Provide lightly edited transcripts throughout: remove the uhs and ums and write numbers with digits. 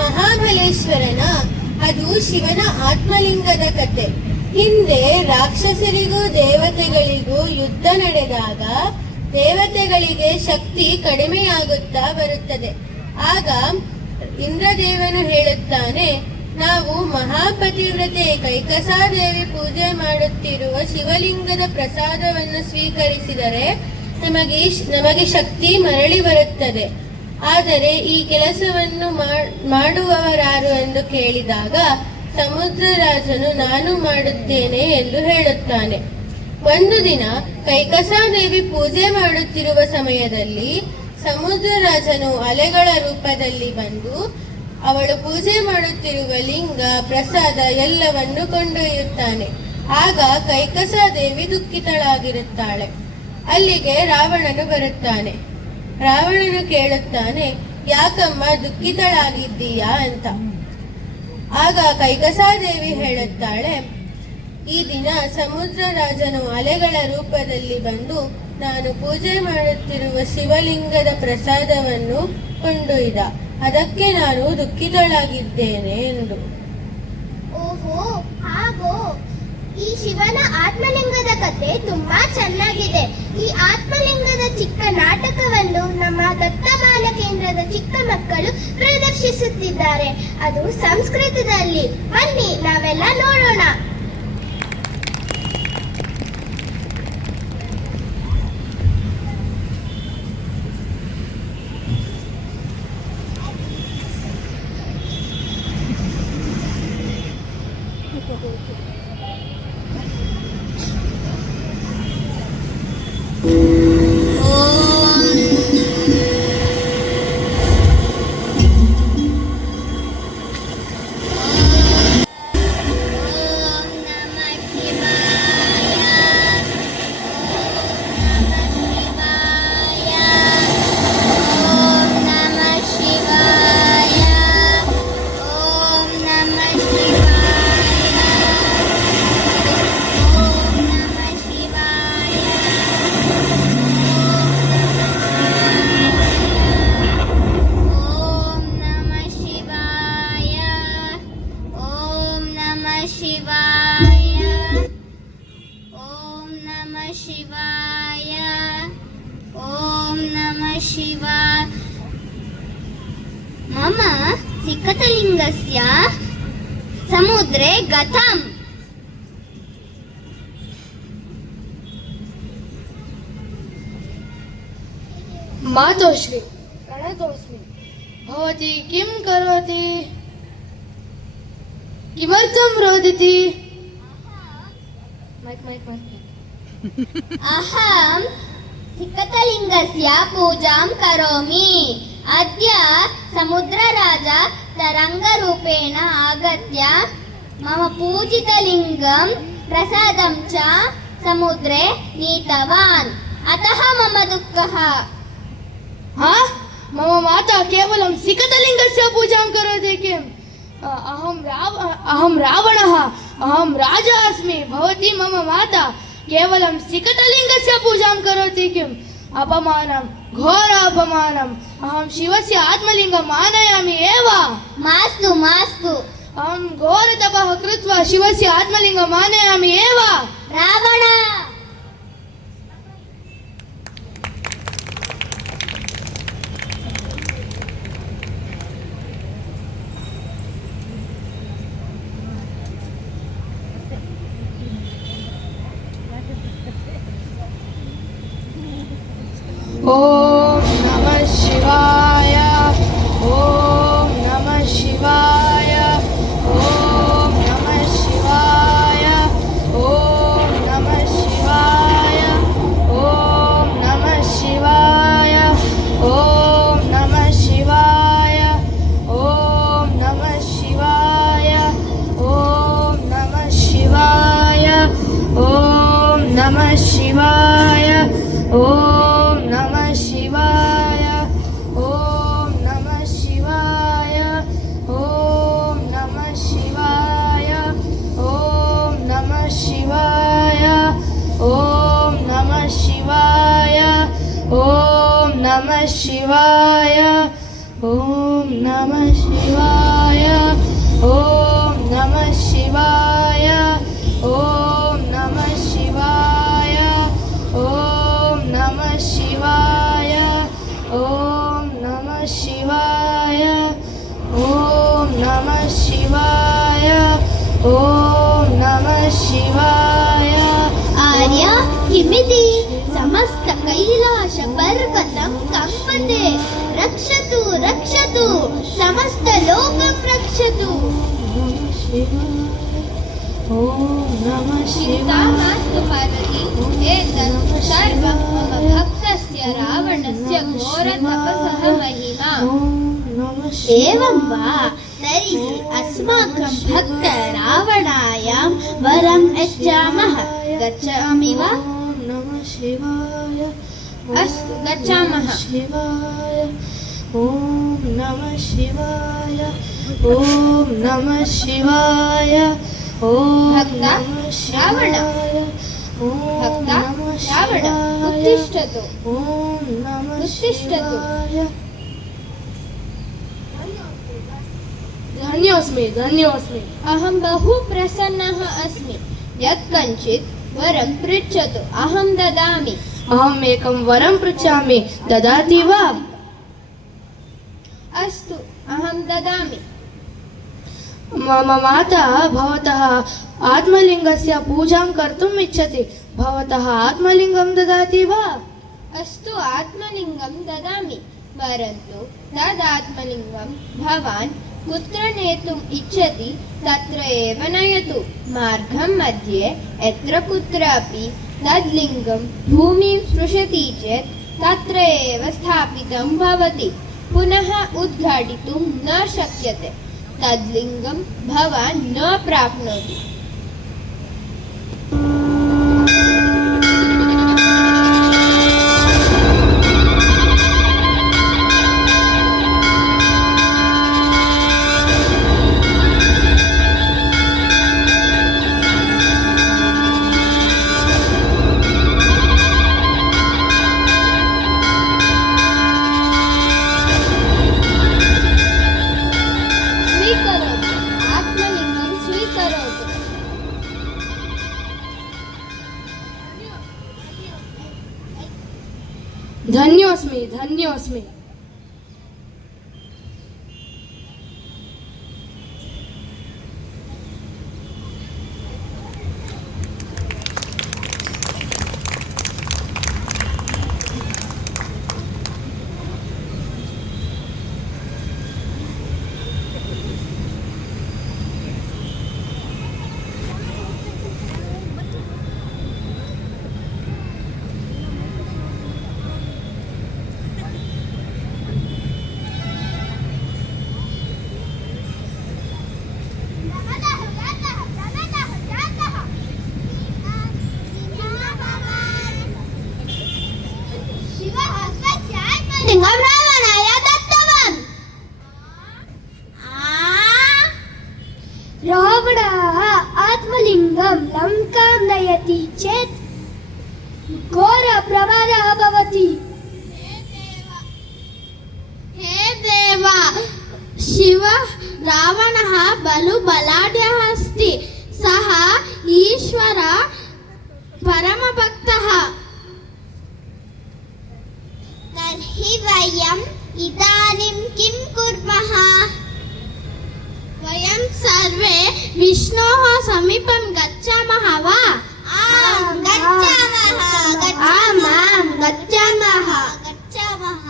ಮಹಾಬಲೇಶ್ವರನ. ಅದು ಶಿವನ ಆತ್ಮಲಿಂಗದ ಕತೆ. ಹಿಂದೆ ರಾಕ್ಷಸರಿಗೂ ದೇವತೆಗಳಿಗೂ ಯುದ್ಧ ನಡೆದಾಗ ದೇವತೆಗಳಿಗೆ ಶಕ್ತಿ ಕಡಿಮೆಯಾಗುತ್ತಾ ಬರುತ್ತದೆ. ಆಗ ಇಂದ್ರದೇವನು ಹೇಳುತ್ತಾನೆ, ನಾವು ಮಹಾಪತಿವ್ರತೆ ಕೈಕಸಾದೇವಿ ಪೂಜೆ ಮಾಡುತ್ತಿರುವ ಶಿವಲಿಂಗದ ಪ್ರಸಾದವನ್ನು ಸ್ವೀಕರಿಸಿದರೆ ನಮಗೆ ಶಕ್ತಿ ಮರಳಿ ಬರುತ್ತದೆ. ಆದರೆ ಈ ಕೆಲಸವನ್ನು ಮಾಡುವವರಾರು ಎಂದು ಕೇಳಿದಾಗ ಸಮುದ್ರರಾಜನು ನಾನು ಮಾಡುತ್ತೇನೆ ಎಂದು ಹೇಳುತ್ತಾನೆ. ಒಂದು ದಿನ ಕೈಕಸಾದೇವಿ ಪೂಜೆ ಮಾಡುತ್ತಿರುವ ಸಮಯದಲ್ಲಿ ಸಮುದ್ರರಾಜನು ಅಲೆಗಳ ರೂಪದಲ್ಲಿ ಬಂದು ಅವಳು ಪೂಜೆ ಮಾಡುತ್ತಿರುವ ಲಿಂಗ, ಪ್ರಸಾದ ಎಲ್ಲವನ್ನು ಕೊಂಡೊಯ್ಯುತ್ತಾನೆ. ಆಗ ಕೈಕಸಾದೇವಿ ದುಃಖಿತಳಾಗಿರುತ್ತಾಳೆ. ಅಲ್ಲಿಗೆ ರಾವಣನು ಬರುತ್ತಾನೆ. ರಾವಣನು ಕೇಳುತ್ತಾನೆ, ಯಾಕಮ್ಮ ದುಃಖಿತಳಾಗಿದ್ದೀಯಾ ಅಂತ. ಆಗ ಕೈಕಸಾದೇವಿ ಹೇಳುತ್ತಾಳೆ, ಈ ದಿನ ಸಮುದ್ರರಾಜನು ಅಲೆಗಳ ರೂಪದಲ್ಲಿ ಬಂದು ನಾನು ಪೂಜೆ ಮಾಡುತ್ತಿರುವ ಶಿವಲಿಂಗದ ಪ್ರಸಾದವನ್ನು ಕೊಂಡೊಯ್ದ, ಅದಕ್ಕೆ ನಾನು ದುಃಖಿತಳಾಗಿದ್ದೇನೆ ಎಂದು. ಓಹೋ, ಹಾಗೋ. ಈ ಶಿವನ ಆತ್ಮಲಿಂಗದ ಕತೆ ತುಂಬಾ ಚೆನ್ನಾಗಿದೆ. ಈ ಆತ್ಮಲಿಂಗದ ಚಿಕ್ಕ ನಾಟಕವನ್ನು ನಮ್ಮ ದತ್ತಮಾಲ ಕೇಂದ್ರದ ಚಿಕ್ಕ ಮಕ್ಕಳು ಪ್ರದರ್ಶಿಸುತ್ತಿದ್ದಾರೆ. ಅದು ಸಂಸ್ಕೃತದಲ್ಲಿ. ಬನ್ನಿ ನಾವೆಲ್ಲ ನೋಡೋಣ. मम सिकतलिङ्गस्य समुद्रे गतम्। मातोश्री प्रणतोऽस्मि। भवती किं करोति? किमर्थं रोदिति? अहं सिकतलिङ्गस्य पूजां करोमि। अद्य समुद्रराजा तरङ्गरूपेण आगत्य मम पूजितलिङ्गं प्रसादं च समुद्रे नीतवान्, अतः मम दुःखः। मम माता केवलं सिकतलिङ्गस्य पूजां करोति किम्? अहं रावणः, अहं राजा अस्मि। भवती मम माता केवलं सिकतलिङ्गस्य पूजां करोति किम्? अपमानं, घोर अपमानम्। अहं शिवस्य आत्मलिङ्गम् आनयामि एव। मास्तु मास्तु, अहं घोरतपः कृत्वा शिवस्य आत्मलिङ्गम् आनयामि एव। रावण! ओम नमः शिवाय, ओम नमः शिवाय, ओम नमः शिवाय, ओम नमः शिवाय, ओम नमः शिवाय, ओम नमः शिवाय, ओम नमः शिवाय, ओम नमः शिवाय, ओम नमः शिवाय, ओम नमः शिवाय, ओम नमः शिवाय, ओम नमः शिवाय, ओम नमः शिवाय, ओम नमः शिवाय, ओम नमः शिवाय, ओम नमः शिवाय। किमिति समस्तकैलासपर्वतं कम्पते रक्षतु रक्षतु समस्तलोकं रक्षतु। चिन्ता मास्तु पार्वती, एतत् सर्वं मम भक्तस्य रावणस्य घोरतपसः महिमा। एवं वा? तर्हि अस्माकं भक्त रावणाय वरं यच्छामः। गच्छामि वा? अस्तु गच्छामः। ॐ नमः शिवाय, ॐ नमः शिवाय, ॐ भक्त रावण, भक्त रावण, उत्तिष्ठतु, उत्तिष्ठतु। धन्योऽस्मि, धन्योऽस्मि। अहं बहु प्रसन्नः अस्मि। यत्कञ्चित् वरं पृच्छतु, अहं ददामि। अहम् एकं वरं पृच्छामि, ददाति वा? अस्तु, अहं ददामि। मम माता भवतः आत्मलिङ्गस्य पूजां कर्तुम् इच्छति। भवतः आत्मलिङ्गं ददाति वा? अस्तु, आत्मलिङ्गं ददामि, परन्तु तद् आत्मलिङ्गं भवान् कुत्र नेतुम् इच्छति तत्र एव नयतु। मार्गं मध्ये यत्र कुत्रापि तद् लिङ्गं भूमिं स्पृशति चेत् तत्र एव स्थापितं भवति। पुनः उद्घाटितुं न शक्यते। तद् लिङ्गं भवान् न प्राप्नोति। स्वीकरोतु, आत्मलिङ्गं स्वीकरोतु। धन्योऽस्मि, धन्योऽस्मि। लिङ्गं रावणाय दत्तवान्। रावणः आत्मलिङ्गं लङ्कां नयति चेत् घोरप्रमादः भवति। हे देव, शिव रावणः बलु बलाढ्यः अस्ति। सः ईश्वर परमभक्तः। तर्हि वयम् इदानीं किं कुर्मः? वयं सर्वे विष्णोः समीपं गच्छामः वा? आम्, गच्छामः, आम्, गच्छामः, गच्छामः।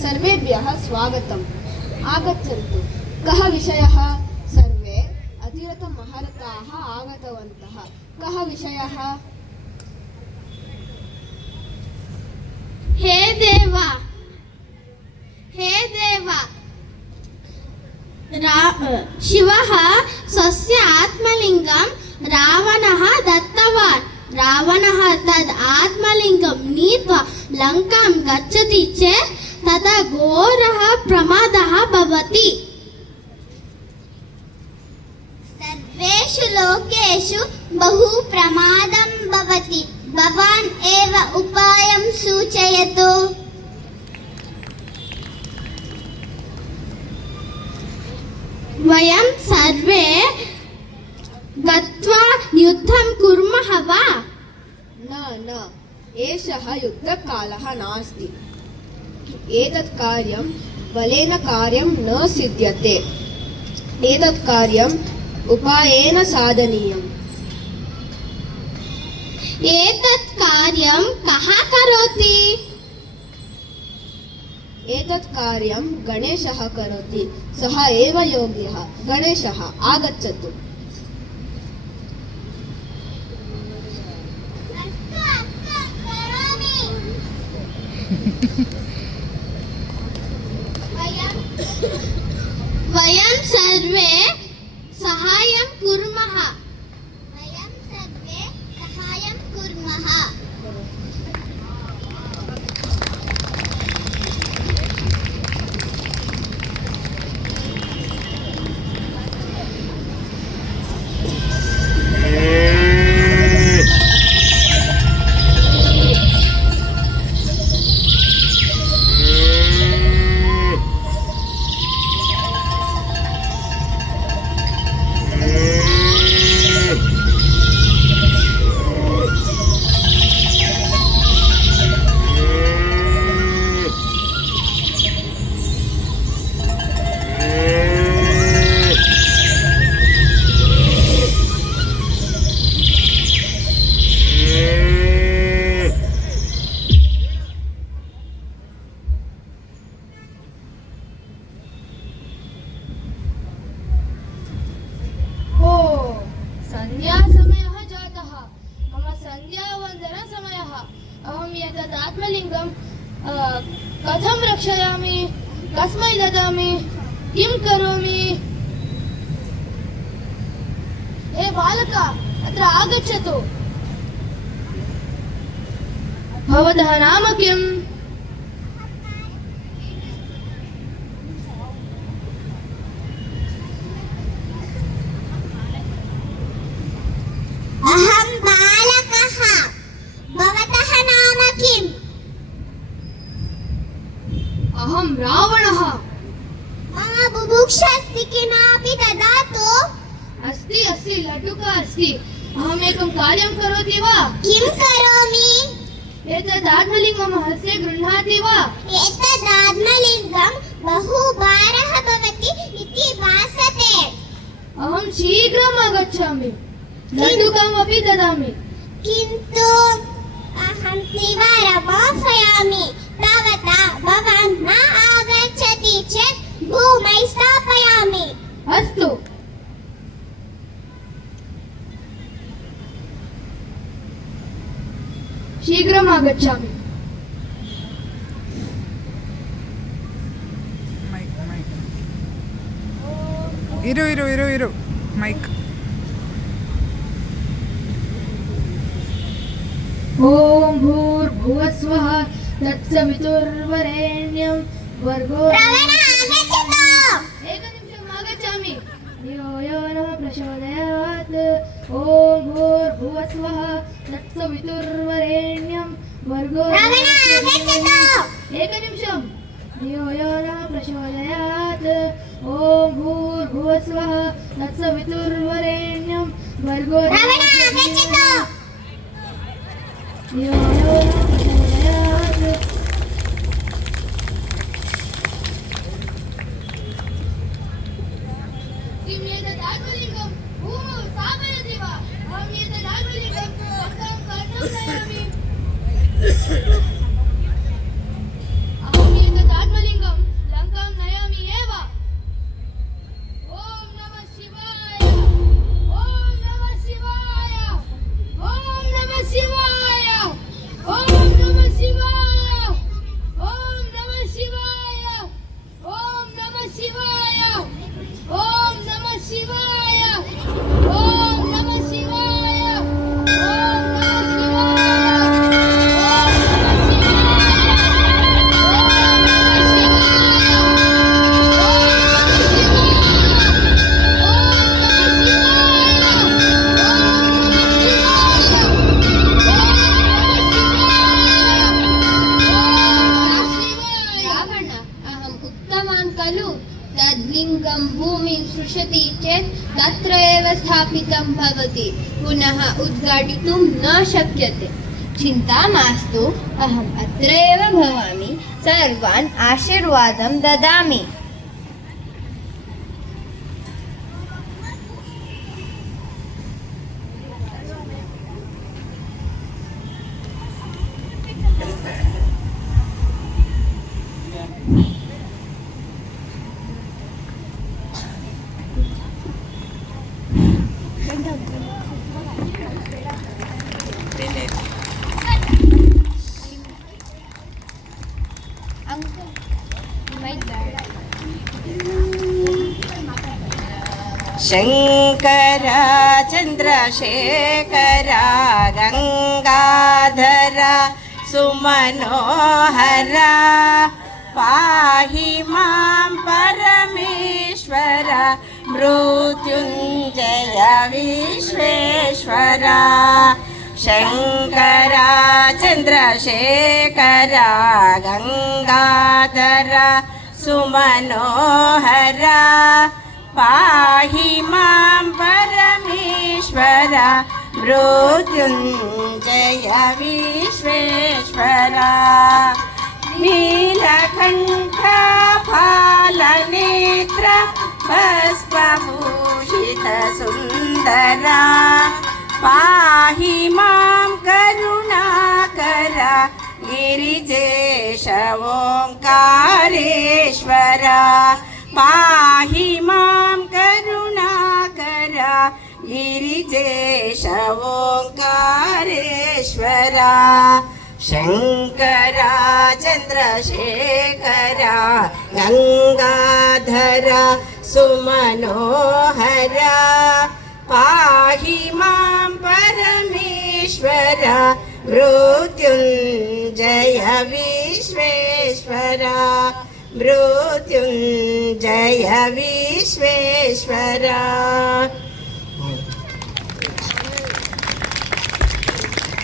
सर्वेभ्यः स्वागतम्। आगच्छन्तु। कः विषयः? सर्वे अतिरथमहारथाः आगतवन्तः। कः विषयः? हे देव, हे देव, शिवः स्वस्य आत्मलिङ्गं रावणः दत्तवान्। रावणः तद् आत्मलिङ्गं नीत्वा लङ्कां गच्छति चेत् तदा घोरः प्रमादः भवति। सर्वेषु लोकेषु बहु प्रमादं भवति। भवान् एव उपायं सूचयतु। वयं सर्वे गत्वा युद्धं कुर्मः वा? न, एषः युद्धकालः नास्ति। एतत् कार्यं बलेन कार्यं न सिद्ध्यते एतत् कार्यम् उपायेन साधनीयम् एतत् कार्यं कः करोति एतत् कार्यं गणेशः करोति सः एव योग्यः गणेशः आगच्छतु वयं सर्वे सहायं कुर्मः वयं सर्वे सहायं कुर्मः सन्ध्यासमयः जातः मम सन्ध्यावन्दनसमयः अहं एतत् आत्मलिङ्गं कथं रक्षयामि कस्मै ददामि किं करोमि हे बालक अत्र आगच्छतु भवतः नाम किम् अहं बालकः भवतः नाम किम् अहं रावणः मम बुभुक्षा अस्ति किमपि ददातु अस्ति अस्ति लड्डुका अस्ति अहमेकं कार्यं करोति वा किं करोमि एतत् आत्मलिङ्गं हस्ते गृह्णाति वा एतद् आत्मलिङ्गं बहु भारः भवति इति भासते अहं शीघ्रम् आगच्छामि लड्डुकमपि ददामि किन्तु अहं त्रिवारम् आह्वयामि तावता भवान् न आगच्छति चेत् भूमौ स्थापयामि अस्तु शीघ्रम् आगच्छामि इरु मैक् ॐ भूर्भुवस्वः तत्सवितुर्वरेण्यं भर्गो एकनिमिषम् आगच्छामि यो यो नः प्रचोदयात् ॐ भूर्भुवस्वः तत्सवितुर्वरेण्यं भर्गो एकनिमिषं यो यो नः प्रचोदयात् ॐ भूर्भुवस्वः तत्सवितुर्वरेण्यं भर्गो यो यो नः प्रचोदयात् किम् एतत् आत्मलिङ्गं भूमौ स्थापयति वा अहम् एतत् आत्मलिङ्गं लङ्कां कर्तुं नयामि अहम् एतत् आत्मलिङ्गं लङ्कां नयामि एव ॐ नमः शिवाय ॐ नमः शिवाय ॐ नमः शिवाय ॐ नमः शिवाय ॐ नमः शिवाय ॐ नमः शिवाय ॐ नमः शिवाय ॐ नमः शिवाय ॐ रावण अहम् उक्तवान् खलु तद्लिङ्गं भूमिं स्पृशति चेत् तत्र एव स्थापितं भवति पुनः उद्घाटितुं न शक्यते चिन्ता मास्तु अहम् अत्र एव भवामि सर्वान् आशीर्वादं ददामि। ಶಂಕರ ಚಂದ್ರಶೇಖರ ಗಂಗಾಧರ ಸುಮನೋಹರ ಪಾಹಿ ಮಾಂ ಪರಮೇಶ್ವರ ಮೃತ್ಯುಂಜಯ ವಿಶ್ವೇಶ್ವರ ಶಂಕರ ಚಂದ್ರಶೇಖರ ಗಂಗಾಧರ ಸುಮನೋಹರ ಪಾಹಿ ಮಾಂ ಪರಮೇಶ್ವರ ಮೃತ್ಯುಂಜಯ ವಿಶ್ವೇಶ್ವರ ನೀಲಕಂಠ ಫಾಲನೇತ್ರ ಭಸ್ಮಭೂಷಿತ ಸುಂದರ ಪಾಹಿ ಮಾಂ ಕರುಣಾಕರ ಗಿರಿಜೇಶ ಓಂಕಾರೇಶ್ವರ ಪಾಹಿ ಮಾಂ ಕರುಣಾಕರ ಗಿರಿಜೇಶ ಓಂಕಾರೇಶ್ವರ ಶಂಕರ ಚಂದ್ರಶೇಖರ ಗಂಗಾಧರ ಸುಮನೋಹರ ಪಾಹಿ ಮಾಂ ಪರಮೇಶ್ವರ ಮೃತ್ಯುಂಜಯ ವಿಶ್ವೇಶ್ವರ ಮೃತ್ಯುಂಜಯ ವಿಶ್ವೇಶ್ವರ